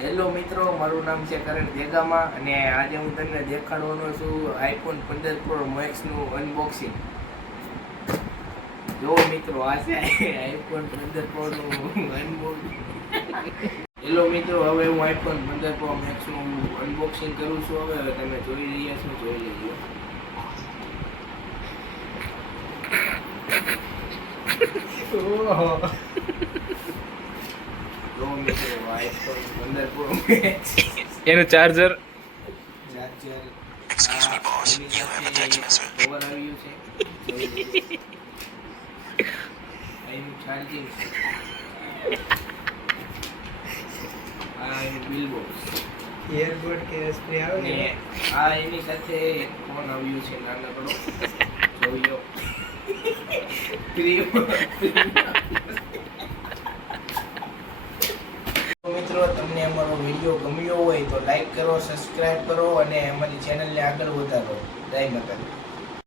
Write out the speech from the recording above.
Hello મિત્રો, મારું નામ છે કરણ દેગામા અને આજે હું તમને દેખાડવાનો છું આઈફોન 15 પ્રો મેક્સનું અનબોક્સિંગ. જો મિત્રો, આ છે આઈફોન 15 પ્રોનું અનબોક્સિંગ. હેલો મિત્રો, હવે હું આઈફોન 15 પ્રો મેક્સનું અનબોક્સિંગ કરું છું. હવે તમે જોઈ રહ્યા છો, જોઈ લેજો. ઓહો, જો મિત્રો, આઈફોન 15 પ્રો મેક્સ એનું charger Excuse me, boss. You have a text message. Over આવ્યું છે. એનું ચાર્જિંગ છે. આ એનું બિલ બોક્સ. એરબોર્ડ કે સ્પ્રે આવે ને ને આ એની સાથે એક ફોન આવ્યું છે નાનકડો. જોયો. મિત્રો, તમને અમારો વિડીયો ગમ્યો હોય તો લાઈક કરો, સબસ્ક્રાઇબ કરો અને અમારી ચેનલને આગળ વધારો. જય માતાજી.